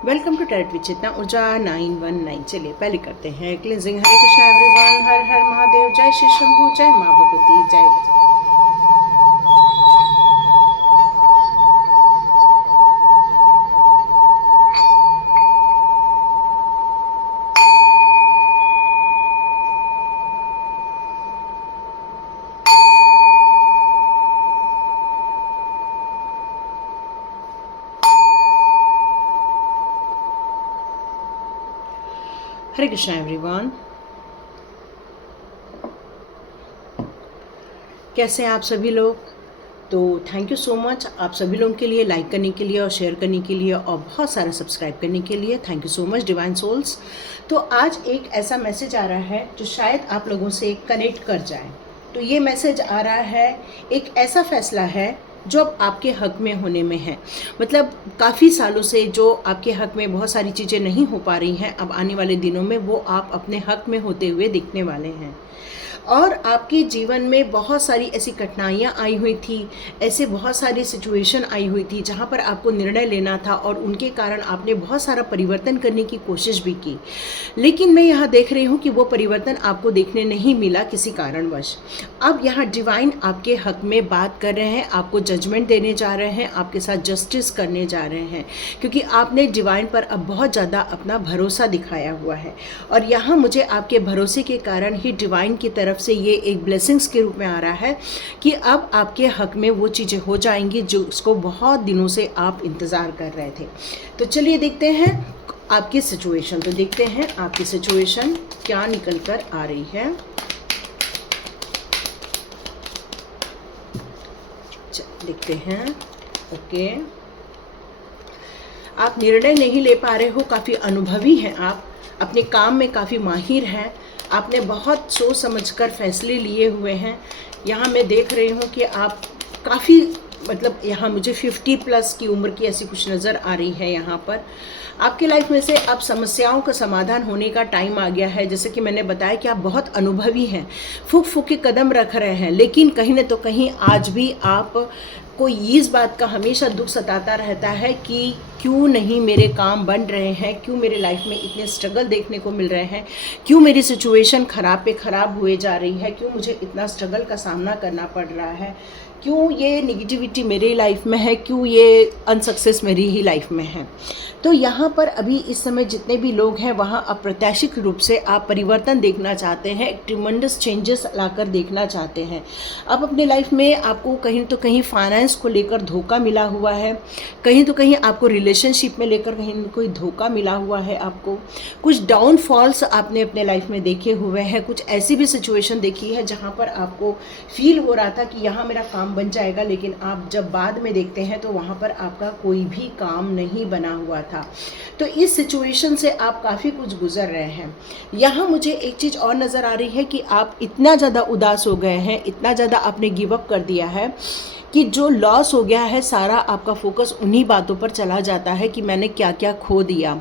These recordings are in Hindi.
वेलकम टू टैरेट विद चेतना ऊर्जा 919। चलिए पहले करते हैं क्लिनजिंग। हरे कृष्णा एवरीवन, हर हर महादेव, जय श्री शंभू, जय माँ भगवती, जय। हरे कृष्णा एवरीवन, कैसे हैं आप सभी लोग। तो थैंक यू सो मच आप सभी लोगों के लिए, लाइक करने के लिए और शेयर करने के लिए और बहुत सारा सब्सक्राइब करने के लिए। Thank you so much divine souls. तो आज एक ऐसा मैसेज आ रहा है जो शायद आप लोगों से कनेक्ट कर जाए। तो ये मैसेज आ रहा है, एक ऐसा फैसला है जो अब आपके हक में होने में है। मतलब काफ़ी सालों से जो आपके हक में बहुत सारी चीज़ें नहीं हो पा रही हैं, अब आने वाले दिनों में वो आप अपने हक में होते हुए दिखने वाले हैं। और आपके जीवन में बहुत सारी ऐसी कठिनाइयाँ आई हुई थी, ऐसे बहुत सारी सिचुएशन आई हुई थी जहाँ पर आपको निर्णय लेना था और उनके कारण आपने बहुत सारा परिवर्तन करने की कोशिश भी की। लेकिन मैं यहाँ देख रही हूँ कि वो परिवर्तन आपको देखने नहीं मिला किसी कारणवश। अब यहाँ डिवाइन आपके हक में बात कर रहे हैं, आपको जजमेंट देने जा रहे हैं, आपके साथ जस्टिस करने जा रहे हैं, क्योंकि आपने डिवाइन पर अब बहुत ज़्यादा अपना भरोसा दिखाया हुआ है। और यहाँ मुझे आपके भरोसे के कारण ही डिवाइन की तरफ से ये एक ब्लेसिंग्स के रूप में आ रहा है कि अब आपके हक में वो चीज़ें हो जाएंगी जो उसको बहुत दिनों से आप इंतज़ार कर रहे थे। तो चलिए देखते हैं आपकी सिचुएशन। तो देखते हैं आपकी सिचुएशन क्या निकल कर आ रही है। देखते हैं। ओके, आप निर्णय नहीं ले पा रहे हो, काफ़ी अनुभवी हैं आप, अपने काम में काफ़ी माहिर हैं, आपने बहुत सोच समझकर फैसले लिए हुए हैं। यहाँ मैं देख रही हूँ कि आप काफ़ी, मतलब यहाँ मुझे 50+ की उम्र की ऐसी कुछ नज़र आ रही है। यहाँ पर आपके लाइफ में से अब समस्याओं का समाधान होने का टाइम आ गया है। जैसे कि मैंने बताया कि आप बहुत अनुभवी हैं, फूक फूक के कदम रख रहे हैं, लेकिन कहीं न तो कहीं आज भी आप को इस बात का हमेशा दुख सताता रहता है कि क्यों नहीं मेरे काम बन रहे हैं, क्यों मेरे लाइफ में इतने स्ट्रगल देखने को मिल रहे हैं, क्यों मेरी सिचुएशन ख़राब पे ख़राब हुए जा रही है, क्यों मुझे इतना स्ट्रगल का सामना करना पड़ रहा है, क्यों ये निगेटिविटी मेरी लाइफ में है, क्यों ये अनसक्सेस मेरी ही लाइफ में है। तो यहाँ पर अभी इस समय जितने भी लोग हैं वहाँ अप्रत्याशित रूप से आप परिवर्तन देखना चाहते हैं, एक ट्रिमेंडस चेंजेस लाकर देखना चाहते हैं। अब अपने लाइफ में आपको कहीं तो कहीं फाइनेंस को लेकर धोखा मिला हुआ है, कहीं तो कहीं आपको रिलेशनशिप में लेकर कहीं कोई धोखा मिला हुआ है, आपको कुछ डाउनफॉल्स आपने अपने लाइफ में देखे हुए हैं, कुछ ऐसी भी सिचुएशन देखी है जहाँ पर आपको फील हो रहा था कि यहाँ मेरा काम बन जाएगा, लेकिन आप जब बाद में देखते हैं तो वहाँ पर आपका कोई भी काम नहीं बना हुआ था। तो इस सिचुएशन से आप काफ़ी कुछ गुजर रहे हैं। यहाँ मुझे एक चीज़ और नज़र आ रही है कि आप इतना ज़्यादा उदास हो गए हैं, इतना ज़्यादा आपने गिव अप कर दिया है कि जो लॉस हो गया है सारा आपका फोकस उन्हीं बातों पर चला जाता है कि मैंने क्या क्या खो दिया।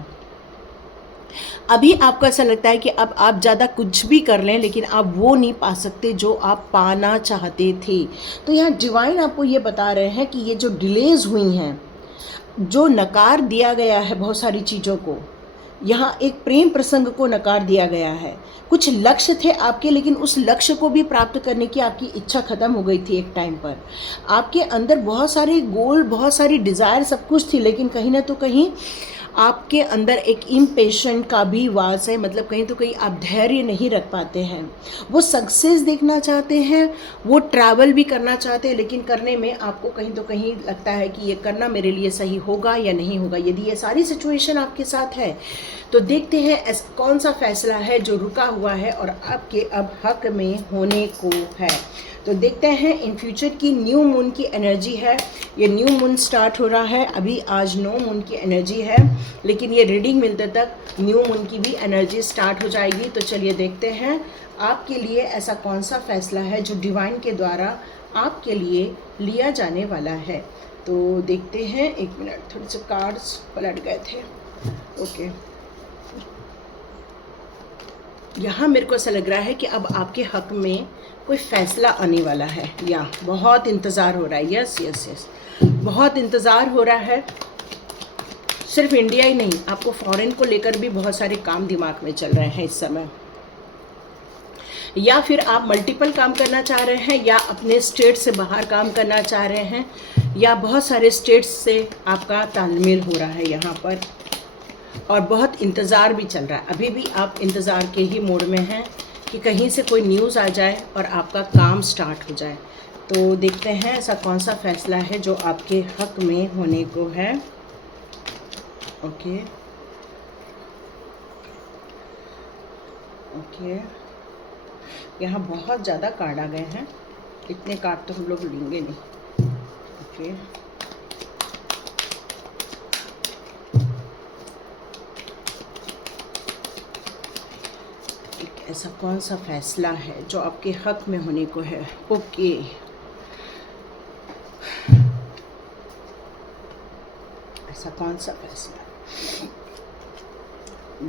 अभी आपको ऐसा लगता है कि अब आप ज़्यादा कुछ भी कर लें लेकिन आप वो नहीं पा सकते जो आप पाना चाहते थे। तो यहाँ डिवाइन आपको ये बता रहे हैं कि ये जो डिलेज हुई हैं, जो नकार दिया गया है बहुत सारी चीज़ों को, यहाँ एक प्रेम प्रसंग को नकार दिया गया है। कुछ लक्ष्य थे आपके, लेकिन उस लक्ष्य को भी प्राप्त करने की आपकी इच्छा ख़त्म हो गई थी एक टाइम पर। आपके अंदर बहुत सारे गोल, बहुत सारी डिज़ायर, सब कुछ थी, लेकिन कहीं ना तो कहीं आपके अंदर एक इम्पेशेंट का भी वास है। मतलब कहीं तो कहीं आप धैर्य नहीं रख पाते हैं। वो सक्सेस देखना चाहते हैं, वो ट्रैवल भी करना चाहते हैं, लेकिन करने में आपको कहीं तो कहीं लगता है कि ये करना मेरे लिए सही होगा या नहीं होगा। यदि ये सारी सिचुएशन आपके साथ है तो देखते हैं ऐसा कौन सा फैसला है जो रुका हुआ है और आपके अब हक में होने को है। तो देखते हैं इन फ्यूचर की न्यू मून की एनर्जी है। ये न्यू मून स्टार्ट हो रहा है, अभी आज नो मून की एनर्जी है, लेकिन ये रीडिंग मिलते तक न्यू मून की भी एनर्जी स्टार्ट हो जाएगी। तो चलिए देखते हैं आपके लिए ऐसा कौन सा फैसला है जो डिवाइन के द्वारा आपके लिए लिया जाने वाला है। तो देखते हैं, एक मिनट, थोड़े से कार्ड्स पलट गए थे। ओके, यहाँ मेरे को ऐसा लग रहा है कि अब आपके हक में कोई फैसला आने वाला है, या बहुत इंतज़ार हो रहा है। यस यस यस, बहुत इंतज़ार हो रहा है। सिर्फ इंडिया ही नहीं, आपको फॉरेन को लेकर भी बहुत सारे काम दिमाग में चल रहे हैं इस समय। या फिर आप मल्टीपल काम करना चाह रहे हैं, या अपने स्टेट से बाहर काम करना चाह रहे हैं, या बहुत सारे स्टेट्स से आपका तालमेल हो रहा है यहाँ पर। और बहुत इंतज़ार भी चल रहा है, अभी भी आप इंतज़ार के ही मोड में हैं कि कहीं से कोई न्यूज़ आ जाए और आपका काम स्टार्ट हो जाए। तो देखते हैं ऐसा कौन सा फैसला है जो आपके हक में होने को है। ओके ओके, यहाँ बहुत ज़्यादा कार्ड आ गए हैं, इतने कार्ड तो हम लोग लेंगे नहीं। ओके ऐसा कौन सा फैसला है जो आपके हक में होने को है। ओके ऐसा कौन सा फैसला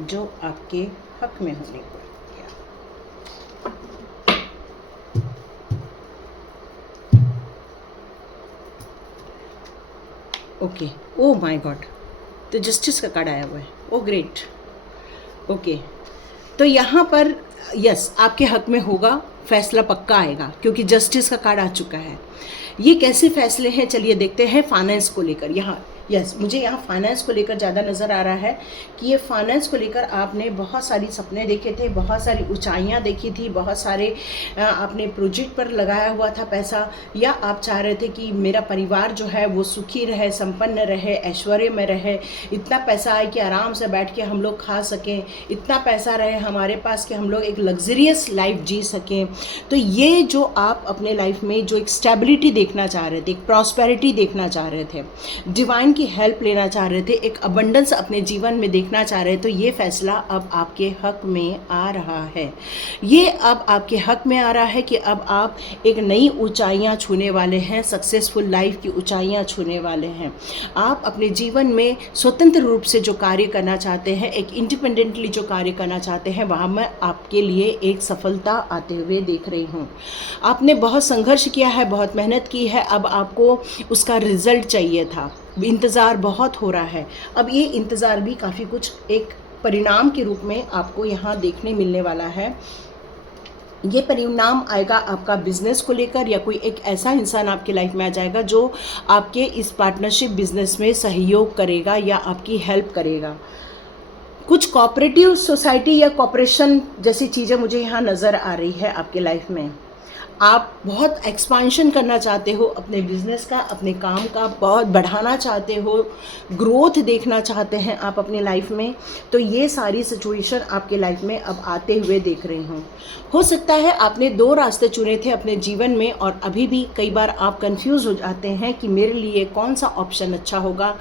जो आपके हक में होने को है। ओके, ओ माय गॉड, तो जस्टिस का कार्ड आया हुआ है। ओ ग्रेट। ओके, तो यहाँ पर यस आपके हक में होगा, फैसला पक्का आएगा क्योंकि जस्टिस का कार्ड आ चुका है। ये कैसे फैसले हैं चलिए देखते हैं। फाइनेंस को लेकर यहाँ यस मुझे यहाँ फाइनेंस को लेकर ज़्यादा नज़र आ रहा है कि ये फाइनेंस को लेकर आपने बहुत सारी सपने देखे थे, बहुत सारी ऊंचाइयाँ देखी थी, बहुत सारे आपने प्रोजेक्ट पर लगाया हुआ था पैसा, या आप चाह रहे थे कि मेरा परिवार जो है वो सुखी रहे, संपन्न रहे, ऐश्वर्य में रहे, इतना पैसा आए कि आराम से बैठ के हम लोग खा सकें, इतना पैसा रहे हमारे पास कि हम लोग एक लग्जरियस लाइफ जी सकें। तो ये जो आप अपने लाइफ में जो एक स्टेबिलिटी देखना चाह रहे थे, एक प्रॉस्पेरिटी देखना चाह रहे थे, डिवाइन की हेल्प लेना चाह रहे थे, एक अबंडेंस अपने जीवन में देखना चाह रहे थे, तो ये फैसला अब आपके हक में आ रहा है। ये अब आपके हक में आ रहा है कि अब आप एक नई ऊंचाइयां छूने वाले हैं, सक्सेसफुल लाइफ की ऊंचाइयां छूने वाले हैं। आप अपने जीवन में स्वतंत्र रूप से जो कार्य करना चाहते हैं, एक इंडिपेंडेंटली जो कार्य करना चाहते हैं, वहाँ मैं आपके लिए एक सफलता आते हुए देख रही हूँ। आपने बहुत संघर्ष किया है, बहुत मेहनत की है, अब आपको उसका रिजल्ट चाहिए था, इंतज़ार बहुत हो रहा है। अब ये इंतज़ार भी काफ़ी कुछ एक परिणाम के रूप में आपको यहाँ देखने मिलने वाला है। ये परिणाम आएगा आपका बिजनेस को लेकर, या कोई एक ऐसा इंसान आपके लाइफ में आ जाएगा जो आपके इस पार्टनरशिप बिजनेस में सहयोग करेगा या आपकी हेल्प करेगा। कुछ कोऑपरेटिव सोसाइटी या कॉपरेशन जैसी चीज़ें मुझे यहाँ नज़र आ रही है आपके लाइफ में। आप बहुत एक्सपांशन करना चाहते हो अपने बिजनेस का, अपने काम का बहुत बढ़ाना चाहते हो, ग्रोथ देखना चाहते हैं आप अपने लाइफ में। तो ये सारी सिचुएशन आपके लाइफ में अब आते हुए देख रही हूँ। हो सकता है आपने 2 रास्ते चुने थे अपने जीवन में, और अभी भी कई बार आप कंफ्यूज हो जाते हैं कि मेरे लिए कौन सा ऑप्शन अच्छा होगा।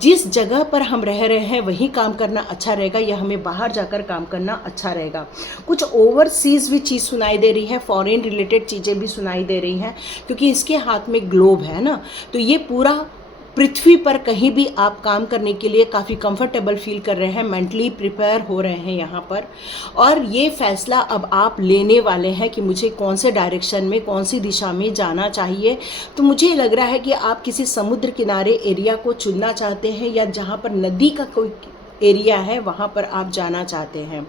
जिस जगह पर हम रह रहे हैं वहीं काम करना अच्छा रहेगा, या हमें बाहर जाकर काम करना अच्छा रहेगा। कुछ ओवरसीज़ भी चीज़ सुनाई दे रही है, फॉरेन रिलेटेड चीज़ें भी सुनाई दे रही हैं, क्योंकि इसके हाथ में ग्लोब है ना, तो ये पूरा पृथ्वी पर कहीं भी आप काम करने के लिए काफ़ी कंफर्टेबल फील कर रहे हैं, मेंटली प्रिपेयर हो रहे हैं यहाँ पर। और ये फैसला अब आप लेने वाले हैं कि मुझे कौन से डायरेक्शन में, कौन सी दिशा में जाना चाहिए। तो मुझे लग रहा है कि आप किसी समुद्र किनारे एरिया को चुनना चाहते हैं, या जहाँ पर नदी का कोई एरिया है वहाँ पर आप जाना चाहते हैं।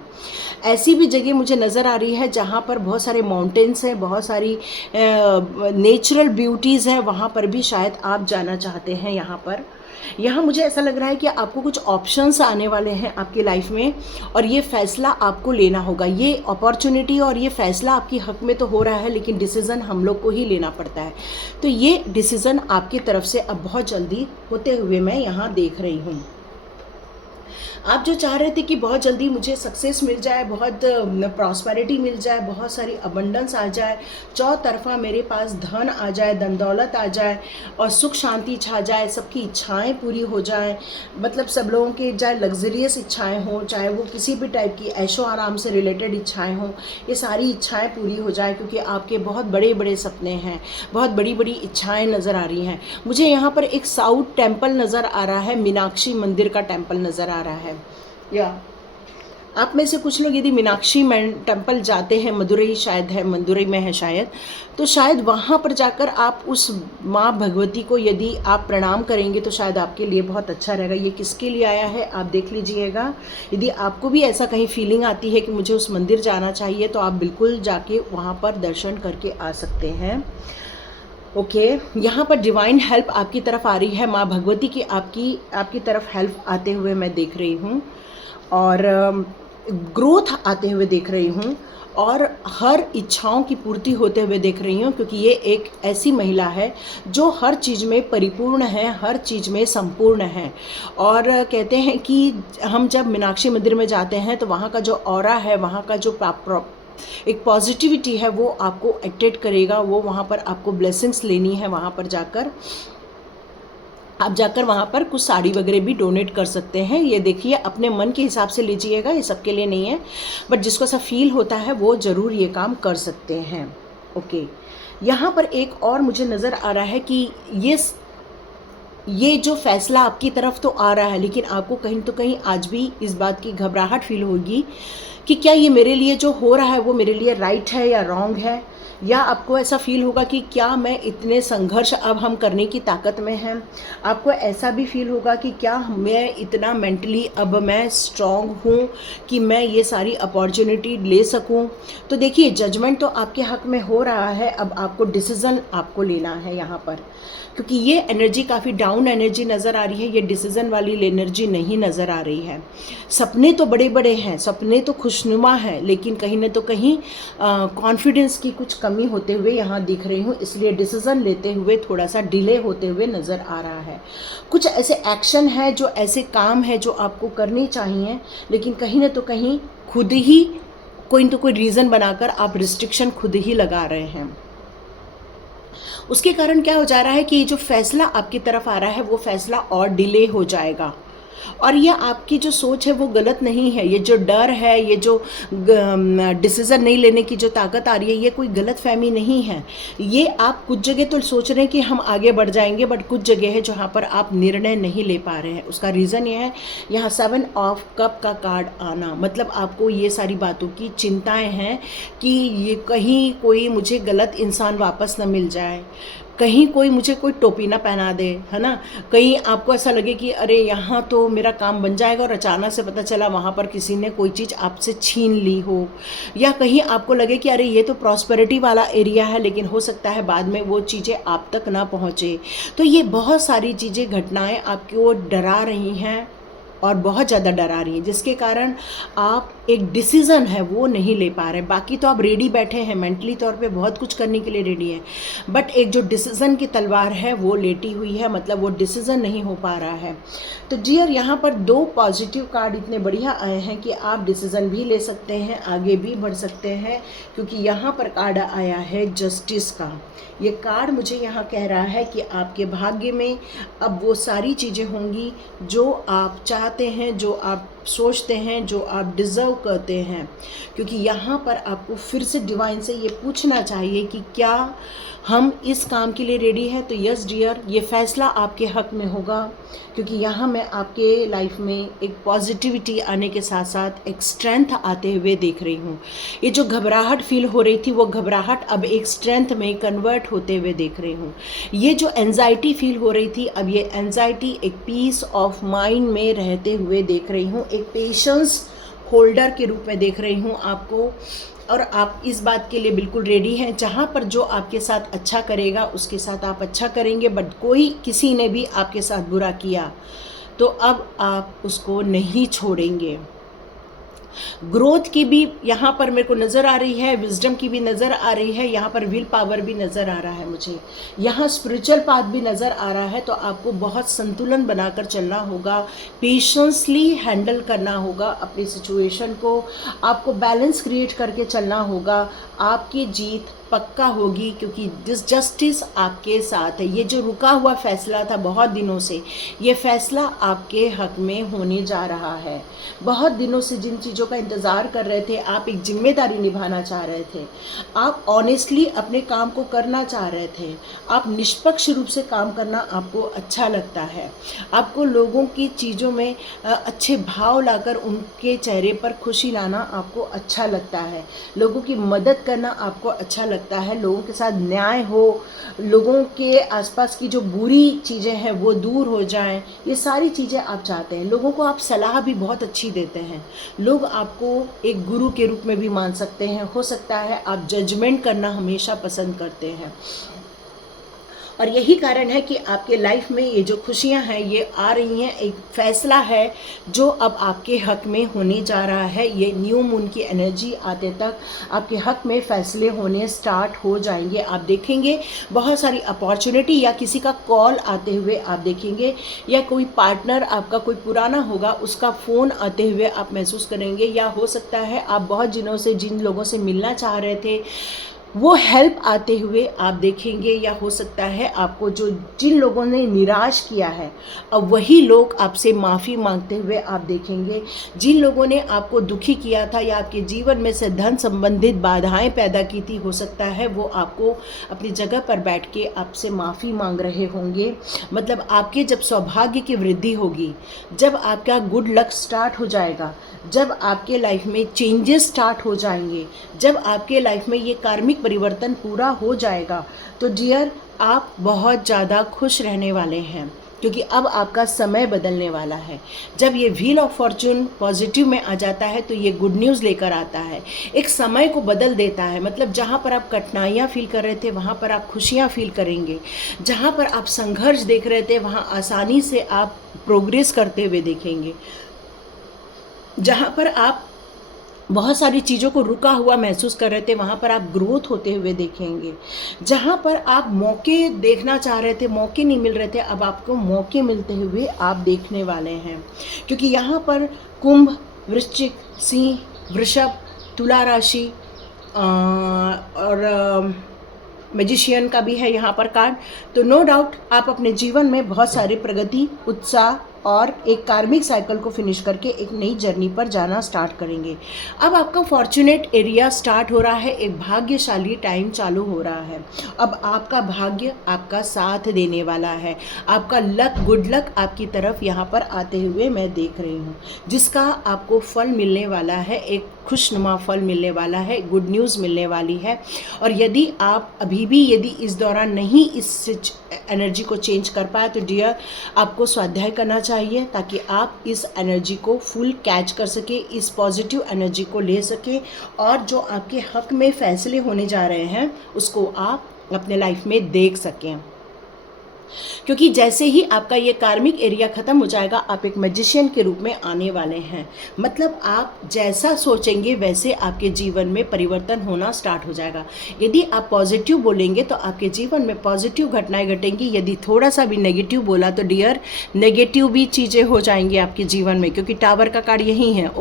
ऐसी भी जगह मुझे नज़र आ रही है जहाँ पर बहुत सारे माउंटेन्स हैं, बहुत सारी नेचुरल ब्यूटीज़ हैं, वहाँ पर भी शायद आप जाना चाहते हैं। यहाँ मुझे ऐसा लग रहा है कि आपको कुछ ऑप्शंस आने वाले हैं आपकी लाइफ में, और ये फ़ैसला आपको लेना होगा। ये अपॉर्चुनिटी और ये फ़ैसला आपके हक में तो हो रहा है, लेकिन डिसीज़न हम लोग को ही लेना पड़ता है। तो ये डिसीज़न आपकी तरफ से अब बहुत जल्दी होते हुए मैं यहाँ देख रही हूँ। आप जो चाह रहे थे कि बहुत जल्दी मुझे सक्सेस मिल जाए, बहुत प्रॉस्पेरिटी मिल जाए, बहुत सारी अबंडेंस आ जाए, चौतरफा मेरे पास धन आ जाए, धन दौलत आ जाए, और सुख शांति छा जाए, सबकी इच्छाएं पूरी हो जाएं, मतलब सब लोगों के चाहे लग्जरियस इच्छाएं हों, चाहे वो किसी भी टाइप की ऐशो आराम से रिलेटेड इच्छाएं हों, ये सारी इच्छाएं पूरी हो जाए, क्योंकि आपके बहुत बड़े बड़े सपने हैं, बहुत बड़ी बड़ी इच्छाएँ नज़र आ रही हैं। मुझे यहाँ पर एक साउथ टेम्पल नज़र आ रहा है, मीनाक्षी मंदिर का टेम्पल नज़र आ रहा है। या आप में से कुछ लोग यदि मीनाक्षी टेम्पल जाते हैं, मदुरई शायद है, मदुरई में है शायद, तो शायद वहाँ पर जाकर आप उस माँ भगवती को यदि आप प्रणाम करेंगे तो शायद आपके लिए बहुत अच्छा रहेगा। ये किसके लिए आया है आप देख लीजिएगा। यदि आपको भी ऐसा कहीं फीलिंग आती है कि मुझे उस मंदिर जाना चाहिए तो आप बिल्कुल जाके वहाँ पर दर्शन करके आ सकते हैं। ओके, यहाँ पर डिवाइन हेल्प आपकी तरफ आ रही है, माँ भगवती की आपकी तरफ हेल्प आते हुए मैं देख रही हूँ, और ग्रोथ आते हुए देख रही हूँ, और हर इच्छाओं की पूर्ति होते हुए देख रही हूँ, क्योंकि ये एक ऐसी महिला है जो हर चीज़ में परिपूर्ण है, हर चीज़ में संपूर्ण है। और कहते हैं कि हम जब मीनाक्षी मंदिर में जाते हैं तो वहाँ का जो ऑरा है, वहाँ का जो एक पॉजिटिविटी है वो आपको अट्रैक्ट करेगा। वो वहाँ पर आपको ब्लेसिंग्स लेनी है, वहाँ पर जाकर आप वहाँ पर कुछ साड़ी वगैरह भी डोनेट कर सकते हैं। ये देखिए अपने मन के हिसाब से लीजिएगा, ये सबके लिए नहीं है, बट जिसको ऐसा फील होता है वो ज़रूर ये काम कर सकते हैं। ओके, यहाँ पर एक और मुझे नज़र आ रहा है कि ये जो फैसला आपकी तरफ तो आ रहा है, लेकिन आपको कहीं तो कहीं आज भी इस बात की घबराहट फील होगी कि क्या ये मेरे लिए जो हो रहा है वो मेरे लिए राइट है या रॉन्ग है, या आपको ऐसा फील होगा कि क्या मैं इतने संघर्ष अब हम करने की ताकत में हैं। आपको ऐसा भी फील होगा कि क्या मैं इतना मेंटली अब मैं स्ट्रॉन्ग हूँ कि मैं ये सारी अपॉर्चुनिटी ले सकूँ। तो देखिए जजमेंट तो आपके हक में हो रहा है, अब आपको डिसीज़न आपको लेना है यहाँ पर, क्योंकि ये एनर्जी काफ़ी डाउन एनर्जी नज़र आ रही है, ये डिसीज़न वाली एनर्जी नहीं नज़र आ रही है। सपने तो बड़े बड़े हैं, सपने तो खुशनुमा हैं, लेकिन कहीं ना तो कहीं कॉन्फिडेंस की कुछ कमी होते हुए यहाँ दिख रही हूँ, इसलिए डिसीज़न लेते हुए थोड़ा सा डिले होते हुए नज़र आ रहा है। कुछ ऐसे एक्शन है, जो ऐसे काम है जो आपको करने चाहिए, लेकिन कहीं ना तो कहीं खुद ही कोई ना कोई रीज़न बनाकर आप रिस्ट्रिक्शन खुद ही लगा रहे हैं। उसके कारण क्या हो जा रहा है कि जो फैसला आपकी तरफ आ रहा है वो फैसला और डिले हो जाएगा। और ये आपकी जो सोच है वो गलत नहीं है, ये जो डर है, ये जो डिसीज़न नहीं लेने की जो ताकत आ रही है, ये कोई गलत फहमी नहीं है। ये आप कुछ जगह तो सोच रहे हैं कि हम आगे बढ़ जाएंगे, बट कुछ जगह है जहाँ पर आप निर्णय नहीं ले पा रहे हैं। उसका रीज़न ये है, यहाँ 7 ऑफ कप का कार्ड आना, मतलब आपको ये सारी बातों की चिंताएं हैं कि ये कहीं कोई मुझे गलत इंसान वापस न मिल जाए, कहीं कोई मुझे कोई टोपी ना पहना दे, है ना, कहीं आपको ऐसा लगे कि अरे यहाँ तो मेरा काम बन जाएगा और अचानक से पता चला वहाँ पर किसी ने कोई चीज़ आपसे छीन ली हो, या कहीं आपको लगे कि अरे ये तो प्रॉस्पेरिटी वाला एरिया है, लेकिन हो सकता है बाद में वो चीज़ें आप तक ना पहुँचे। तो ये बहुत सारी चीज़ें, घटनाएँ आपको डरा रही हैं और बहुत ज़्यादा डरा रही है, जिसके कारण आप एक डिसीज़न है वो नहीं ले पा रहे। बाकी तो आप रेडी बैठे हैं, मेंटली तौर पे बहुत कुछ करने के लिए रेडी हैं, बट एक जो डिसीज़न की तलवार है वो लेटी हुई है, मतलब वो डिसीज़न नहीं हो पा रहा है। तो डियर यहाँ पर 2 पॉजिटिव कार्ड इतने बढ़िया आए हैं कि आप डिसीज़न भी ले सकते हैं, आगे भी बढ़ सकते हैं, क्योंकि यहाँ पर कार्ड आया है जस्टिस का। ये कार्ड मुझे यहाँ कह रहा है कि आपके भाग्य में अब वो सारी चीज़ें होंगी जो आप चाहते हैं, जो आप सोचते हैं, जो आप डिज़र्व करते हैं। क्योंकि यहाँ पर आपको फिर से डिवाइन से ये पूछना चाहिए कि क्या हम इस काम के लिए रेडी हैं। तो यस डियर, ये फैसला आपके हक में होगा, क्योंकि यहाँ मैं आपके लाइफ में एक पॉजिटिविटी आने के साथ साथ एक स्ट्रेंथ आते हुए देख रही हूँ। ये जो घबराहट फील हो रही थी वो घबराहट अब एक स्ट्रेंथ में कन्वर्ट होते हुए देख रही हूँ। ये जो एंजाइटी फील हो रही थी, अब ये एंजाइटी एक पीस ऑफ माइंड में रहते हुए देख रही हूँ, एक पेशेंस होल्डर के रूप में देख रही हूँ आपको। और आप इस बात के लिए बिल्कुल रेडी हैं, जहाँ पर जो आपके साथ अच्छा करेगा उसके साथ आप अच्छा करेंगे, बट कोई किसी ने भी आपके साथ बुरा किया तो अब आप उसको नहीं छोड़ेंगे। ग्रोथ की भी यहाँ पर मेरे को नज़र आ रही है, विजडम की भी नज़र आ रही है, यहाँ पर विल पावर भी नज़र आ रहा है मुझे, यहाँ स्पिरिचुअल पाथ भी नज़र आ रहा है। तो आपको बहुत संतुलन बनाकर चलना होगा, पेशेंसली हैंडल करना होगा अपनी सिचुएशन को, आपको बैलेंस क्रिएट करके चलना होगा। आपकी जीत पक्का होगी, क्योंकि जस्टिस आपके साथ है। ये जो रुका हुआ फैसला था बहुत दिनों से, ये फैसला आपके हक में होने जा रहा है। बहुत दिनों से जिन चीज़ों का इंतज़ार कर रहे थे, आप एक जिम्मेदारी निभाना चाह रहे थे, आप ऑनेस्टली अपने काम को करना चाह रहे थे, आप निष्पक्ष रूप से काम करना आपको अच्छा लगता है, आपको लोगों की चीज़ों में अच्छे भाव लाकर उनके चेहरे पर खुशी लाना आपको अच्छा लगता है, लोगों की मदद करना आपको अच्छा लगता है, लोगों के साथ न्याय हो, लोगों के आसपास की जो बुरी चीज़ें हैं वो दूर हो जाएं, ये सारी चीज़ें आप चाहते हैं। लोगों को आप सलाह भी बहुत अच्छी देते हैं, लोग आपको एक गुरु के रूप में भी मान सकते हैं, हो सकता है आप जजमेंट करना हमेशा पसंद करते हैं। और यही कारण है कि आपके लाइफ में ये जो खुशियां हैं ये आ रही हैं, एक फ़ैसला है जो अब आपके हक में होने जा रहा है। ये न्यू मून की एनर्जी आते तक आपके हक में फ़ैसले होने स्टार्ट हो जाएंगे। आप देखेंगे बहुत सारी अपॉर्चुनिटी या किसी का कॉल आते हुए आप देखेंगे, या कोई पार्टनर आपका कोई पुराना होगा उसका फ़ोन आते हुए आप महसूस करेंगे, या हो सकता है आप बहुत दिनों से जिन लोगों से मिलना चाह रहे थे वो हेल्प आते हुए आप देखेंगे, या हो सकता है आपको जो जिन लोगों ने निराश किया है अब वही लोग आपसे माफ़ी मांगते हुए आप देखेंगे। जिन लोगों ने आपको दुखी किया था या आपके जीवन में से धन संबंधित बाधाएं पैदा की थी, हो सकता है वो आपको अपनी जगह पर बैठ के आपसे माफ़ी मांग रहे होंगे। मतलब आपके जब सौभाग्य की वृद्धि होगी, जब आपका गुड लक स्टार्ट हो जाएगा, जब आपके लाइफ में चेंजेस स्टार्ट हो जाएंगे, जब आपके लाइफ में ये कार्मिक परिवर्तन पूरा हो जाएगा, तो डियर आप बहुत ज़्यादा खुश रहने वाले हैं, क्योंकि अब आपका समय बदलने वाला है। जब ये व्हील ऑफ फॉर्चून पॉजिटिव में आ जाता है तो ये गुड न्यूज़ लेकर आता है, एक समय को बदल देता है। मतलब जहाँ पर आप कठिनाइयाँ फील कर रहे थे वहाँ पर आप खुशियाँ फील करेंगे, जहाँ पर आप संघर्ष देख रहे थे वहाँ आसानी से आप प्रोग्रेस करते हुए देखेंगे, जहाँ पर आप बहुत सारी चीज़ों को रुका हुआ महसूस कर रहे थे वहाँ पर आप ग्रोथ होते हुए देखेंगे, जहाँ पर आप मौके देखना चाह रहे थे, मौके नहीं मिल रहे थे, अब आपको मौके मिलते हुए आप देखने वाले हैं। क्योंकि यहाँ पर कुंभ, वृश्चिक, सिंह, वृषभ, तुला राशि और मैजिशियन का भी है यहाँ पर कार्ड। तो नो डाउट आप अपने जीवन में बहुत सारी प्रगति, उत्साह और एक कार्मिक साइकिल को फिनिश करके एक नई जर्नी पर जाना स्टार्ट करेंगे। अब आपका फॉर्चुनेट एरिया स्टार्ट हो रहा है, एक भाग्यशाली टाइम चालू हो रहा है। अब आपका भाग्य आपका साथ देने वाला है, आपका लक, गुड लक आपकी तरफ यहाँ पर आते हुए मैं देख रही हूँ, जिसका आपको फल मिलने वाला है, एक खुशनुमा फल मिलने वाला है, गुड न्यूज़ मिलने वाली है। और यदि आप अभी भी इस दौरान नहीं इस एनर्जी को चेंज कर पाए तो डियर आपको स्वाध्याय करना चाहिए, ताकि आप इस एनर्जी को फुल कैच कर सके, इस पॉजिटिव एनर्जी को ले सके, और जो आपके हक में फैसले होने जा रहे हैं उसको आप अपने लाइफ में देख सकें। क्योंकि जैसे ही आपका ये कार्मिक एरिया ख़त्म हो जाएगा आप एक मैजिशियन के रूप में आने वाले हैं। मतलब आप जैसा सोचेंगे वैसे आपके जीवन में परिवर्तन होना स्टार्ट हो जाएगा। यदि आप पॉजिटिव बोलेंगे तो आपके जीवन में पॉजिटिव घटनाएं घटेंगी, यदि थोड़ा सा भी नेगेटिव बोला तो डियर नेगेटिव भी चीज़ें हो जाएंगी आपके जीवन में, क्योंकि टावर का कार्ड यही है।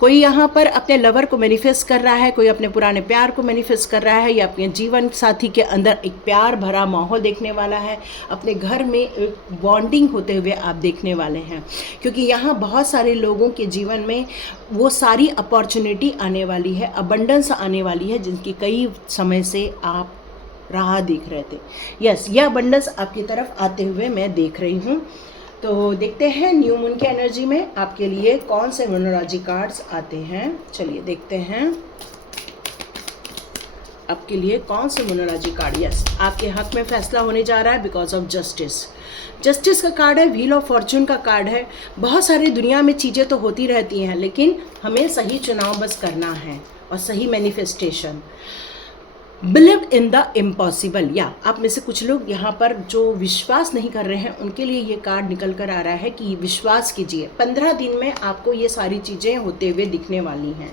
कोई यहाँ पर अपने लवर को मैनिफेस्ट कर रहा है, कोई अपने पुराने प्यार को मैनिफेस्ट कर रहा है, या अपने जीवन साथी के अंदर एक प्यार भरा माहौल देखने वाला है, अपने घर में एक बॉन्डिंग होते हुए आप देखने वाले हैं। क्योंकि यहाँ बहुत सारे लोगों के जीवन में वो सारी अपॉर्चुनिटी आने वाली है, अबंडेंस आने वाली है, जिनकी कई समय से आप राह देख रहे थे। यस, यह अबंडेंस आपकी तरफ आते हुए मैं देख रही हूँ। तो देखते हैं न्यू मून के एनर्जी में आपके लिए कौन से न्यूमरोलॉजी कार्ड्स आते हैं। चलिए देखते हैं आपके लिए कौन से न्यूमरोलॉजी कार्ड। यस, आपके हक में फैसला होने जा रहा है बिकॉज ऑफ जस्टिस। जस्टिस का कार्ड है, व्हील ऑफ फॉर्चून का कार्ड है। बहुत सारी दुनिया में चीज़ें तो होती रहती हैं, लेकिन हमें सही चुनाव बस करना है और सही manifestation. Believe in the impossible, या आप में से कुछ लोग यहाँ पर जो विश्वास नहीं कर रहे हैं उनके लिए ये कार्ड निकल कर आ रहा है कि विश्वास कीजिए, 15 दिन में आपको ये सारी चीज़ें होते हुए दिखने वाली हैं।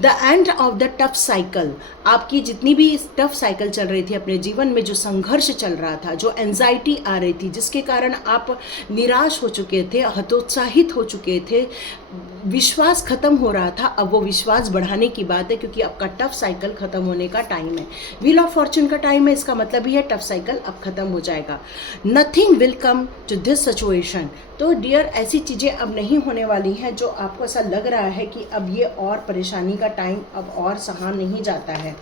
The end of the tough cycle, आपकी जितनी भी टफ साइकिल चल रही थी अपने जीवन में, जो संघर्ष चल रहा था, जो एंजाइटी आ रही थी, जिसके कारण आप निराश हो चुके थे, हतोत्साहित हो चुके थे, विश्वास ख़त्म हो रहा था, अब वो विश्वास बढ़ाने की बात है, क्योंकि आपका टफ साइकिल ख़त्म होने का टाइम है। व्हील ऑफ फॉर्चून का टाइम है, इसका मतलब ही है टफ साइकिल अब ख़त्म हो जाएगा। Nothing will come to this situation. तो डियर, ऐसी चीज़ें अब नहीं होने वाली हैं जो आपको ऐसा लग रहा है कि अब ये और परेशानी का टाइम अब और सहा नहीं जाता है।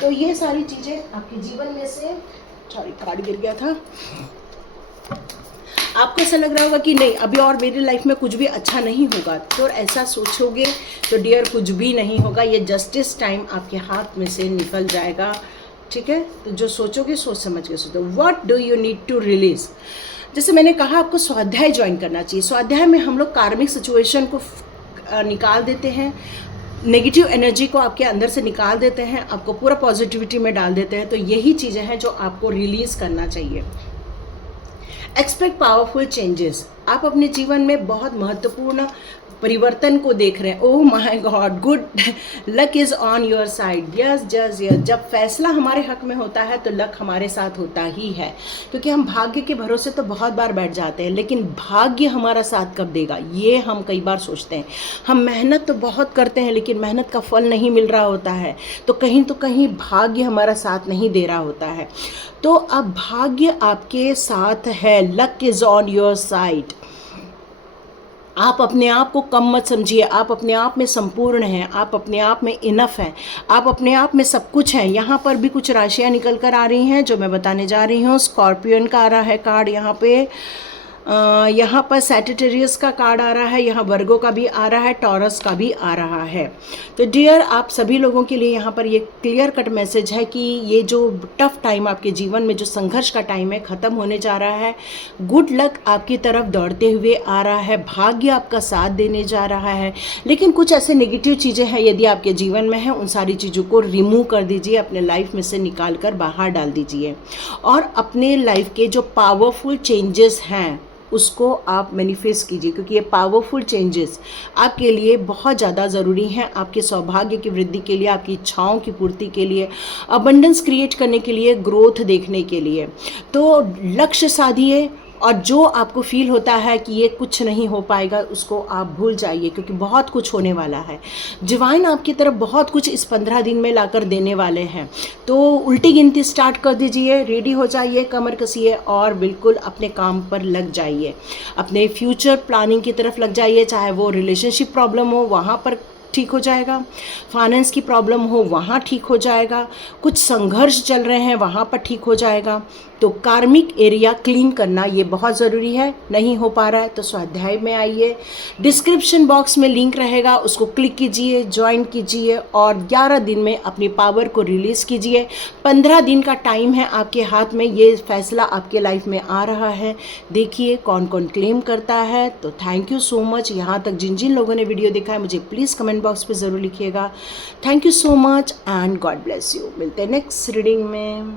तो ये सारी चीज़ें आपके जीवन में से, सॉरी कार्ड गिर गया था, आपको ऐसा लग रहा होगा कि नहीं अभी और मेरी लाइफ में कुछ भी अच्छा नहीं होगा, तो ऐसा सोचोगे तो डियर कुछ भी नहीं होगा। ये जस्टिस टाइम आपके हाथ में से निकल जाएगा, ठीक है। तो जो सोचोगे सोच समझ के सोचो। What do you need to release. जैसे मैंने कहा, आपको स्वाध्याय ज्वाइन करना चाहिए। स्वाध्याय में हम लोग कार्मिक सिचुएशन को निकाल देते हैं, नेगेटिव एनर्जी को आपके अंदर से निकाल देते हैं, आपको पूरा पॉजिटिविटी में डाल देते हैं। तो यही चीज़ें हैं जो आपको रिलीज़ करना चाहिए। Expect powerful changes. आप अपने जीवन में बहुत महत्वपूर्ण परिवर्तन को देख रहे हैं। Oh my God, good luck is on your side. Yes yes yes, जब फैसला हमारे हक में होता है तो लक हमारे साथ होता ही है, क्योंकि हम भाग्य के भरोसे तो बहुत बार बैठ जाते हैं, लेकिन भाग्य हमारा साथ कब देगा ये हम कई बार सोचते हैं। हम मेहनत तो बहुत करते हैं, लेकिन मेहनत का फल नहीं मिल रहा होता है, तो कहीं भाग्य हमारा साथ नहीं दे रहा होता है। तो अब भाग्य आपके साथ है, luck is on your side. आप अपने आप को कम मत समझिए, आप अपने आप में संपूर्ण हैं, आप अपने आप में इनफ हैं, आप अपने आप में सब कुछ हैं। यहाँ पर भी कुछ राशियाँ निकल कर आ रही हैं जो मैं बताने जा रही हूँ। स्कॉर्पियन का आ रहा है कार्ड यहाँ पे, यहाँ पर सैजिटेरियस का कार्ड आ रहा है, यहाँ वर्गो का भी आ रहा है, टॉरस का भी आ रहा है। तो डियर, आप सभी लोगों के लिए यहाँ पर ये क्लियर कट मैसेज है कि ये जो टफ टाइम आपके जीवन में, जो संघर्ष का टाइम है, ख़त्म होने जा रहा है। गुड लक आपकी तरफ दौड़ते हुए आ रहा है, भाग्य आपका साथ देने जा रहा है। लेकिन कुछ ऐसे नेगेटिव चीज़ें हैं यदि आपके जीवन में हैं, उन सारी चीज़ों को रिमूव कर दीजिए, अपने लाइफ में से निकाल कर बाहर डाल दीजिए, और अपने लाइफ के जो पावरफुल चेंजेस हैं उसको आप मैनिफेस्ट कीजिए, क्योंकि ये पावरफुल चेंजेस आपके लिए बहुत ज़्यादा ज़रूरी हैं, आपके सौभाग्य की वृद्धि के लिए, आपकी इच्छाओं की पूर्ति के लिए, अबंडेंस क्रिएट करने के लिए, ग्रोथ देखने के लिए। तो लक्ष्य साधिए, और जो आपको फील होता है कि ये कुछ नहीं हो पाएगा उसको आप भूल जाइए, क्योंकि बहुत कुछ होने वाला है। डिवाइन आपकी तरफ बहुत कुछ इस 15 दिन में लाकर देने वाले हैं। तो उल्टी गिनती स्टार्ट कर दीजिए, रेडी हो जाइए, कमर कसिए और बिल्कुल अपने काम पर लग जाइए, अपने फ्यूचर प्लानिंग की तरफ लग जाइए। चाहे वो रिलेशनशिप प्रॉब्लम हो, वहाँ पर ठीक हो जाएगा, फाइनेंस की प्रॉब्लम हो वहाँ ठीक हो जाएगा, कुछ संघर्ष चल रहे हैं वहाँ पर ठीक हो जाएगा। तो कार्मिक एरिया क्लीन करना ये बहुत ज़रूरी है। नहीं हो पा रहा है तो स्वाध्याय में आइए, डिस्क्रिप्शन बॉक्स में लिंक रहेगा, उसको क्लिक कीजिए, ज्वाइन कीजिए और 11 दिन में अपनी पावर को रिलीज़ कीजिए। 15 दिन का टाइम है आपके हाथ में, ये फैसला आपके लाइफ में आ रहा है। देखिए कौन कौन क्लेम करता है। तो थैंक यू सो मच। यहाँ तक जिन जिन लोगों ने वीडियो देखा है मुझे प्लीज़ कमेंट बॉक्स पे ज़रूर लिखिएगा। Thank you so much and God bless you. मिलते हैं नेक्स्ट रीडिंग में।